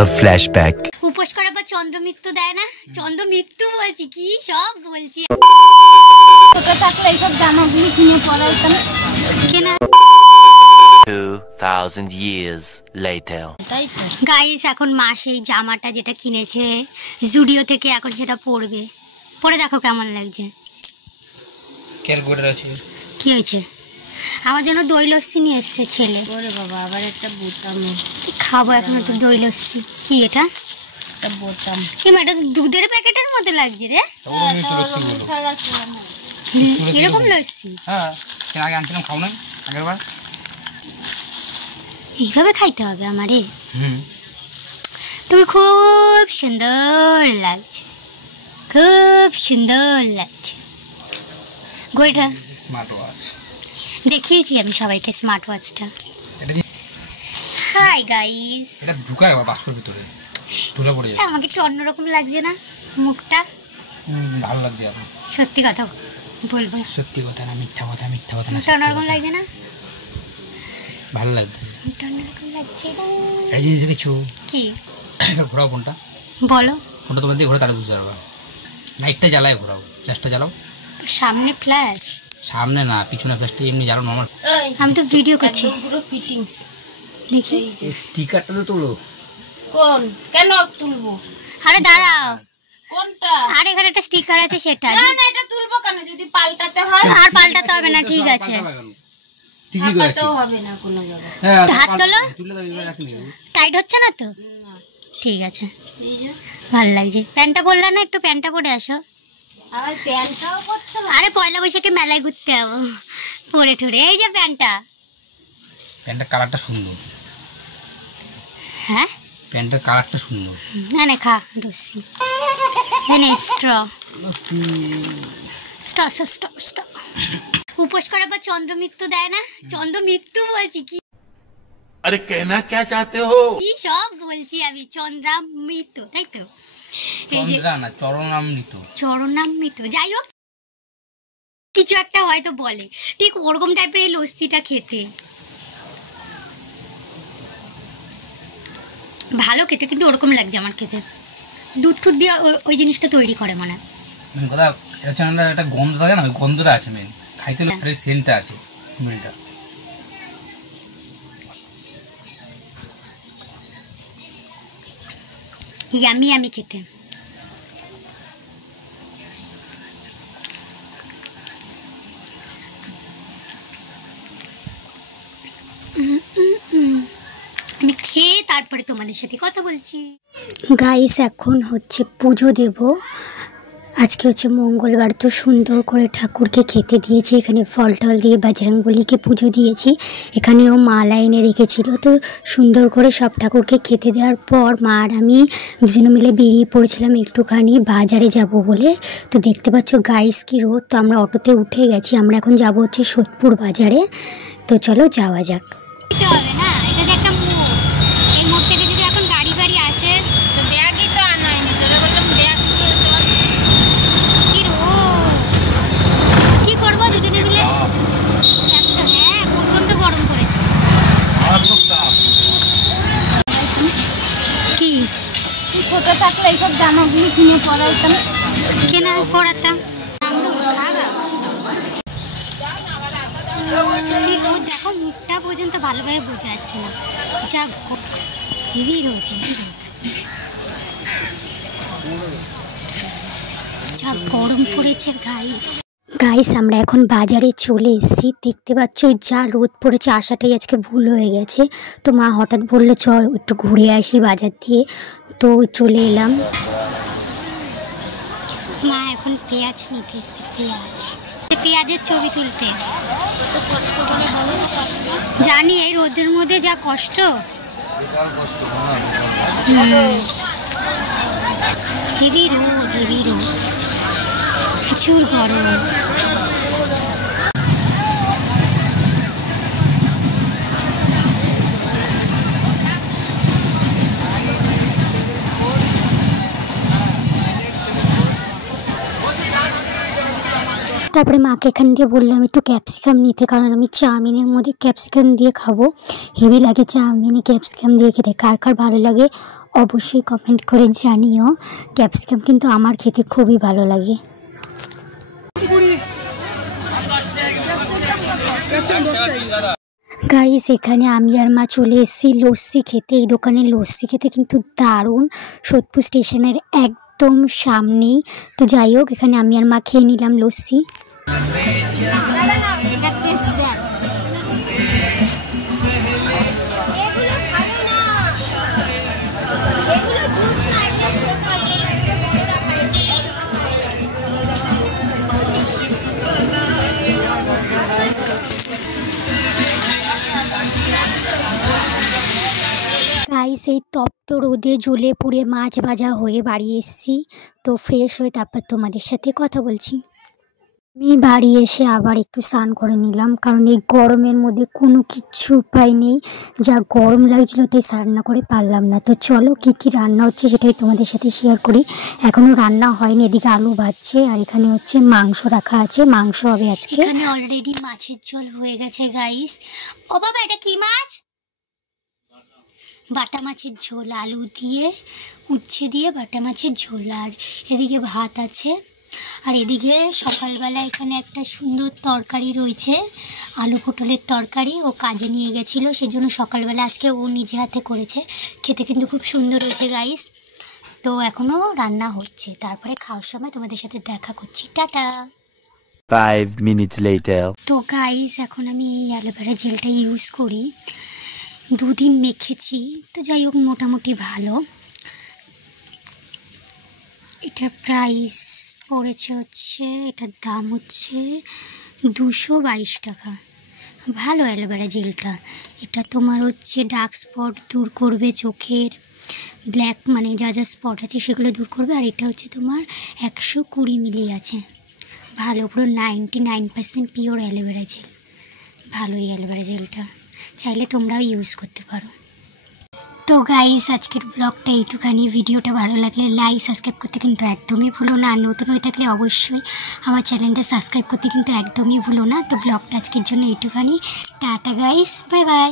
A flashback. উপোস করার পর চন্দ্রমৃত্যু দেয় না? চন্দ্রমৃত্যু বলছি কি সব বলছি। ছোট থাকলে এইসব জামাগুলো কিনে পরাইতাম কেনা। 2000 years later. গাইস এখন মা সেই জামাটা যেটা কিনেছে জুডিও থেকে এখন সেটা পরবে। পরে দেখো কেমন লাগছে। কি হয়েছে? আমার জন্য দই লস্যি নিয়ে এসছে ছেলে। ওরে বাবা, আবার একটা বোতাম খাবো এখন। একটু দই লস্যি। কি এটা? একটা বোতাম। এটা দুধের প্যাকেটের মতো লাগছে রে। এরকম লস্যি? হ্যাঁ, আগে আনছিলাম, খাও না আগের বার। এইভাবে খাইতে হবে আমারে? তুমি খুব সুন্দর লাগছে, খুব সুন্দর লাগছে। ঘড়িটা স্মার্ট ওয়াচ দেখিয়েছি আমি সবাইকে, স্মার্ট ওয়াচটা। হাই গাইস, এটা ঢুকায় বাক্সের ভিতরে ধুলা পড়ে যাচ্ছে। আমাকে একটু অন্যরকম লাগছে না মুখটা? ভালো লাগছে। আপনি সত্যি কথা বলবো? সত্যি কথা না মিথ্যা কথা? মিথ্যা কথা না। অন্যরকম লাগছে না? ভালো লাগছে। অন্যরকম লাগছে। এই জিনিস কিছু কি ঘোরাও? কোনটা বলো? কোনটা তোমার দিয়ে ঘোরা তাহলে বুঝতে পারবা। লাইটটা জ্বালায় ঘোরাও, ফ্ল্যাশটা জ্বালাও। সামনে ফ্ল্যাশ? সামনে না, পিছনে ফ্ল্যাশটা এমনি জ্বালানো। আমার আমি তো ভিডিও করছি। পুরো ফিটিংস দেখি। স্টিকারটা তো তোলো। কোন? কেন তুলবো? আরে দাঁড়াও। কোনটা? আরে এখানে একটা স্টিকার আছে সেটা। না না, এটা তুলবো কেন? যদি পাল্টাতে হয়। আর পাল্টাতে হবে না, ঠিক আছে। ঠিকই আছে, হবে না কোনো জায়গা। হ্যাঁ, হাত তোলো। তুলে দাও, এবার রাখি নিও। টাইট হচ্ছে না তো? না, ঠিক আছে। এই যে ভালো লাগছে। প্যান্টটা পরলা না? একটু প্যান্টটা পরে আসো। আর প্যান্টটাও পরতে হবে? আরে পয়লা বৈশাখে মেলায় ঘুরতে যাবো, পরে ঠরে। এই যে প্যান্টটা। প্যান্টের কালারটা সুন্দর। হ্যাঁ, প্যান্টের কালারটা সুন্দর। না না, খা লস্যি। এনে straw lassi. Stop stop stop stop. উপোস করার পর চন্দ্রমৃত্যু দেয় না? চন্দ্রমৃত্যু বলছি কি? अरे कहना क्या चाहते हो? কি সব বলছি আমি। চন্দ্রামৃত্যু, তাই তো? এই যে না, চরণামৃত্যু। চরণামৃত্যু যাই হোক, কিছু একটা হয়তো বলে। ঠিক ওরকম টাইপের এই লস্যিটা খেতে ভালো খেতে, কিন্তু ওরকম লাগছে আমার খেতে। দুধ টুধ দিয়ে ওই জিনিসটা তৈরি করে মনে হয়। কথা একটা গন্ধ থাকে না, ওই গন্ধটা আছে মেন। খাইতে হলে সেন্টটা আছে, স্মেলটা। ইয়ামি আমি খেতে। আমি খেয়ে তারপরে তোমাদের সাথে কথা বলছি। গাইস এখন হচ্ছে পুজো দেব। আজকে হচ্ছে মঙ্গলবার, তো সুন্দর করে ঠাকুরকে খেতে দিয়েছি। এখানে ফল টল দিয়ে বজরংবলীকে পুজো দিয়েছি। এখানেও মালা এনে রেখেছিল, তো সুন্দর করে সব ঠাকুরকে খেতে দেওয়ার পর মা আর আমি দুজনে মিলে বেরিয়ে পড়েছিলাম একটুখানি বাজারে যাব বলে। তো দেখতে পাচ্ছ গাইস কি রোদ। তো আমরা অটোতে উঠে গেছি। আমরা এখন যাব হচ্ছে সোদপুর বাজারে। তো চলো যাওয়া যাক। হবে না, এটা যে একটা মোড়। এই মোড় থেকে যদি এখন গাড়ি ফাড়ি আসে তো ব্যাগই তো আনায়নি। তোরা বললাম ব্যাগ কি করবো দুজনে মিলে। হ্যাঁ, প্রচন্ড গরম পড়েছে। কি ছোট থাকলে এইসব জামাগুলো কিনে পরাইতাম, কেনা পরাতাম। দেখো মুখটা পর্যন্ত ভালোভাবে বোঝা যাচ্ছে না। যা হেভি রোদ, হেভি রোদ, যা গরম পড়েছে গাইস। গাইস আমরা এখন বাজারে চলে এসেছি। দেখতে পাচ্ছ যা রোদ পড়েছে, আসাটাই আজকে ভুল হয়ে গেছে। তো মা হঠাৎ বললো চ একটু ঘুরে আসি বাজার দিয়ে। তো চলে এলাম। মা এখন পেঁয়াজ নিতে এসছে। পেঁয়াজের ছবি তুলতে জানি, এই রোদের মধ্যে যা কষ্ট। হেভি রোদ, হেভি রোদ, প্রচুর গরম। তারপরে মাকে এখান দিয়ে বললাম একটু ক্যাপসিকাম নিতে, কারণ আমি চাউমিনের মধ্যে ক্যাপসিকাম দিয়ে খাবো। হেভি লাগে চাউমিনে ক্যাপসিকাম দিয়ে খেতে। কার কার ভালো লাগে অবশ্যই কমেন্ট করে জানিও। ক্যাপসিকাম কিন্তু আমার খেতে খুবই ভালো লাগে। গাইস এখানে আমি আর মা চলে এসেছি লস্যি খেতে। এই দোকানের লস্যি খেতে কিন্তু দারুণ, সোদপুর স্টেশনের একদম সামনেই। তো যাই হোক, এখানে আমি আর মা খেয়ে নিলাম লস্যি। গাইস এই তপ্ত রোদে জ্বলে পুড়ে মাছ ভাজা হয়ে বাড়ি এসেছি। তো ফ্রেশ হয়ে তারপর তোমাদের সাথে কথা বলছি। আমি বাড়ি এসে আবার একটু স্নান করে নিলাম, কারণ এই গরমের মধ্যে কোনো কিচ্ছু উপায় নেই, যা গরম লাগছিল তাই স্নান না করে পারলাম না। তো চলো কি কি রান্না হচ্ছে সেটাই তোমাদের সাথে শেয়ার করি। এখনো রান্না হয়নি, এদিকে আলু ভাজছে আর এখানে হচ্ছে মাংস রাখা আছে, মাংস হবে আজকে। এখানে অলরেডি মাছের ঝোল হয়ে গেছে গাইস। ও বাবা এটা কি মাছ? বাটা মাছের ঝোল, আলু দিয়ে উচ্ছে দিয়ে বাটা মাছের ঝোল। আর এদিকে ভাত আছে। আর এদিকে সকালবেলা এখানে একটা সুন্দর তরকারি রয়েছে, আলু পটলের তরকারি। ও কাজে নিয়ে গেছিলো, সেজন্য সকালবেলা আজকে ও নিজে হাতে করেছে। খেতে কিন্তু খুব সুন্দর হয়েছে গাইস। তো এখনও রান্না হচ্ছে, তারপরে খাওয়ার সময় তোমাদের সাথে দেখা করছি। টাটা। 5 minutes later. তো গাইস এখন আমি এই অ্যালোভেরা জেলটা ইউজ করি, 2 দিন মেখেছি। তো যাই হোক মোটামুটি ভালো। এটার প্রাইস পড়েছে হচ্ছে, এটার দাম হচ্ছে 222 টাকা। ভালো অ্যালোভেরা জেলটা। এটা তোমার হচ্ছে ডার্ক স্পট দূর করবে, চোখের ব্ল্যাক মানে যা যা স্পট আছে সেগুলো দূর করবে। আর এটা হচ্ছে তোমার 120 মিলি আছে। ভালো, পুরো 99% পিওর অ্যালোভেরা জেল। ভালো এই অ্যালোভেরা জেলটা, চাইলে তোমরাও ইউজ করতে পারো। তো গাইস আজকের ব্লগটা এইটুখানি। ভিডিওটা ভালো লাগলে লাইক সাবস্ক্রাইব করতে কিন্তু একদমই ভুলো না। আর নতুন হয়ে থাকলে অবশ্যই আমার চ্যানেলটা সাবস্ক্রাইব করতে কিন্তু একদমই ভুলো না। তো ব্লগটা আজকের জন্য এইটুখানি। Tata guys, bye by.